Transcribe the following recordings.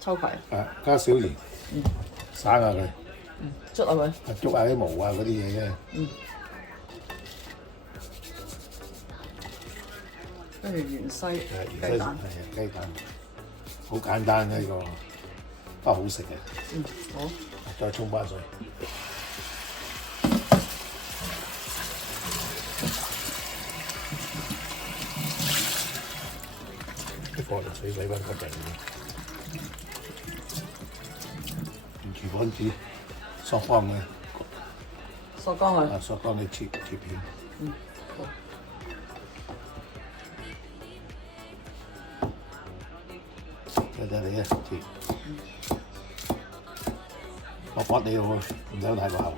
秋葵。加少鹽，灑下佢，捽下佢。捉下啲毛啊嗰啲嘢啫。跟住芫茜、雞蛋。係啊，雞蛋，好簡單呢個，不過好食嘅。好。再沖返水。啲火就水洗翻乾淨嘅，用廚房紙索乾嘅，索乾佢。索乾你切片。好。得你啊，切，薄薄地好，唔使太過厚。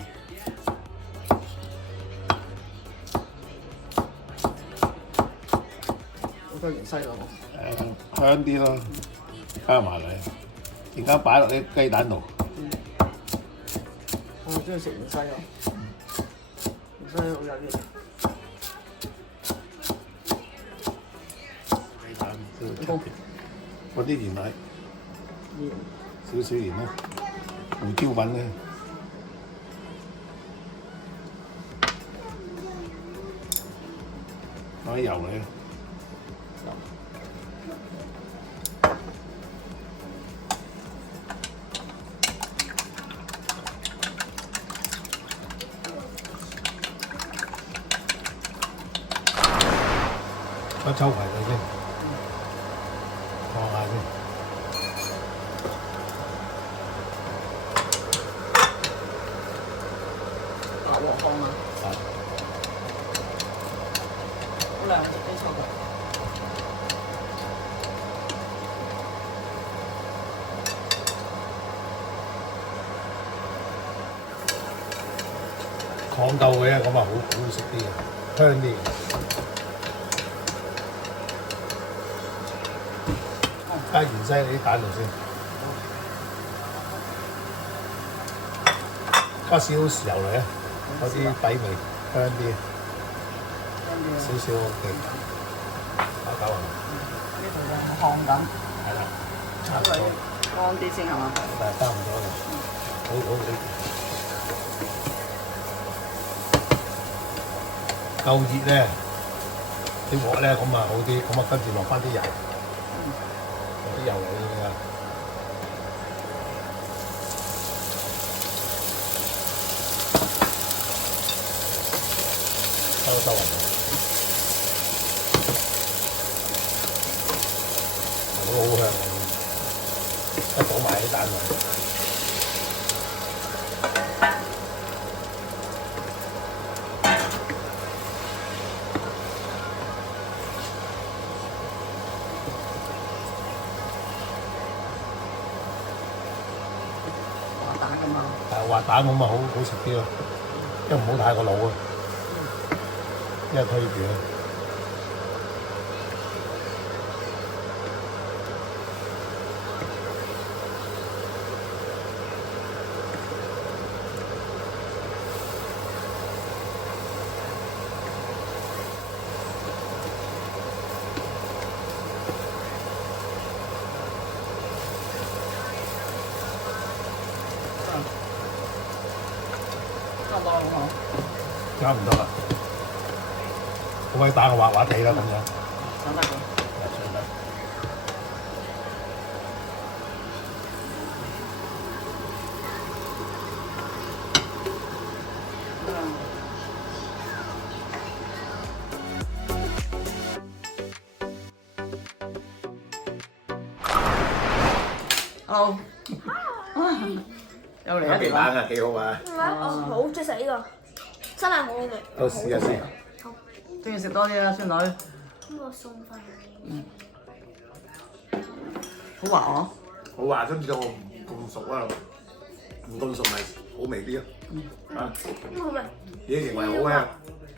好多芫茜咯。香啲咯，加埋佢，陣間擺落啲雞蛋度。我中意食芫茜咯，芫茜好有啲。雞蛋都嗰啲鹽咪，少少鹽啦，胡椒粉咧，攞啲油嚟。個秋葵佢先，放下先。白鑊湯啊！好靚隻啲秋葵。炕豆嘅咁啊，好食啲嘅，香啲嘅。加芫茜喺啲蛋度先，加少少豉油嚟啊，嗰啲底味香啲，少少嘅搞搞啊。呢度就烘緊，係啦，炒佢乾啲先係嘛？係差唔多啦，好夠熱咧，啲鑊咧咁啊好啲，咁啊跟住落翻啲油。啲油嚟㗎，收勻佢，好香啊！一倒埋啲蛋落。滑蛋咁啊，好食啲咯，因為唔好太過老啊，因為推住啊。差唔多啦，嗰位打個滑滑地啦咁樣。上得佢。上得。Hello。又嚟一碟蛋啊，幾好啊！我好中意食呢個，真係我嘅。我試下先。好。中意食多啲啦，孫女。咁我送翻你。好滑哦。好滑，跟住我唔咁熟啊，唔咁熟咪好味啲咯。啊。好味。已經認為好香，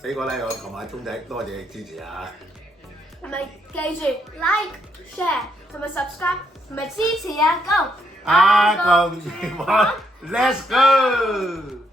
俾個 like 我同埋鐘仔，多謝你支持啊！係咪記住 like、share 同埋 subscribe 同埋支持啊？Go！阿公電話 ，Let's go！